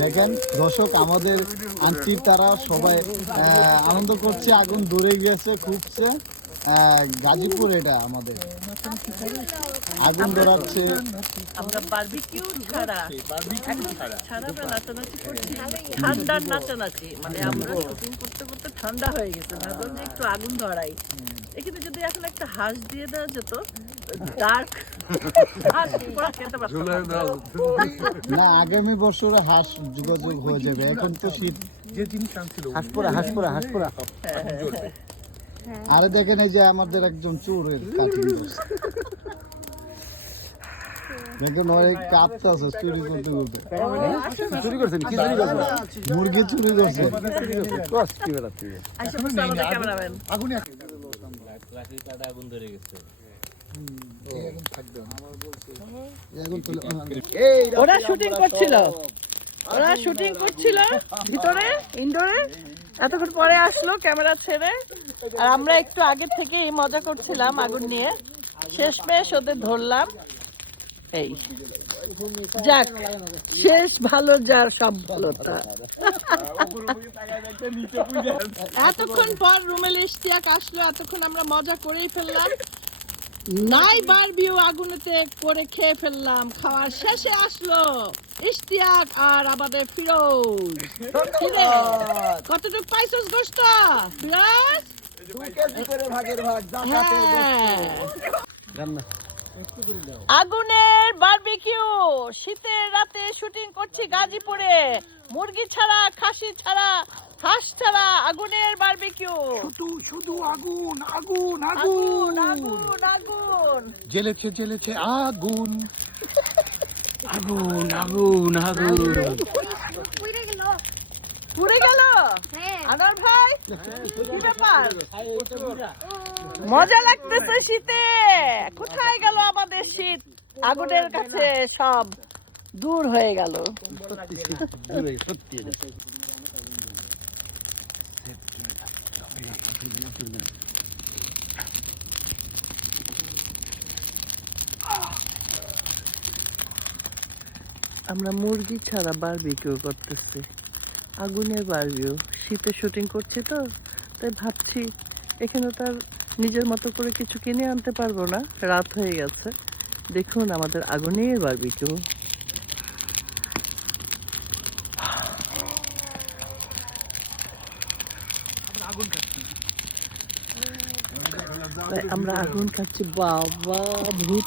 দেখেন দর্শক, আমাদের আন্টির তারা সবাই আনন্দ করছে, আগুন ধরে গেছে, খুবছে। গাজীপুর এটা আমাদের আগুন ধরাচ্ছে। আমরা বারবিকিউ ছাড়া আমরা নাচানাচি করছি, ঠান্ডার নাচানাচি, মানে আমরা শুটিং করতে করতে ঠান্ডা হয়ে গেছে, ভাবলাম যে একটু আগুন ধরাই। এখানে যদি এখন একটা হাঁস দিয়ে দেওয়া যেত, ডার্ক হাঁস পুরা খেতে পারতাম না, আগামী বছরে হাঁস যোগাযোগ হয়ে যাবে। এখন তো শীত, যে জিনিস আনছিল হাঁসপুরা। আরে দেখেন, এই যে আমাদের একজন চোরের কাটিং করছে। দেখেন অনেক কাঁপতে আছে চুরি করতে করতে। চুরি করছেন? কি চুরি করছেন? মুরগি চুরি করছে। ক্যামেরাম্যান। আগুন ধরে গেছে। ওরা শুটিং করছিল ভিতরে ইনডোরে, এতক্ষণ পরে আসলো ক্যামেরা ছেড়ে, আর আমরা একটু আগে থেকেই মজা করছিলাম আগুন নিয়ে। শেষমেশ ওদের ধরলাম। এই যাক, শেষ ভালো যার সব ভালোটা। এতক্ষণ পর রুমেল ইশতিয়াক আসলো, এতক্ষণ আমরা মজা করেই ফেললাম। নাই বারবিউ আগুনেতে করে খেয়ে ফেললাম। খাওয়ার শেষে আসলো ইশতিয়াক আর আমাদের ফিরোজ। কতটুকু পাইছস গোশত ফিরোজ? 2 কেজি করে ভাগের ভাগ। আগুনের বারবিকিউ, শীতের রাতে শুটিং করছি গাজীপুরে। মুরগি ছাড়া, খাসি ছাড়া, হাঁস ছাড়া, আগুনের বারবিকিউ। শুধু আগুন আগুন আগুন আগুন আগুন জ্বেলেছে আগুন আগুন আগুন আগুন। পুড়ে গেল আনার ভাই, কি ব্যাপার? মজা লাগতেছে শীতে। কোথায় গেল আমাদের শীত? আগুনের কাছে সব দূর হয়ে গেল। সত্যি আমরা মুরগি ছাড়া বারবিকিউ করতেছি, আগুনের বারবিকিউ। শীতে শুটিং করছি তো, তাই ভাবছি এখানে তো আর নিজের মতো করে কিছু কিনে আনতে পারবো না, রাত হয়ে গেছে। দেখুন আমাদের আগুনের বারবিকিউ। আমরা আগুন খাচ্ছি। বাবা ভূত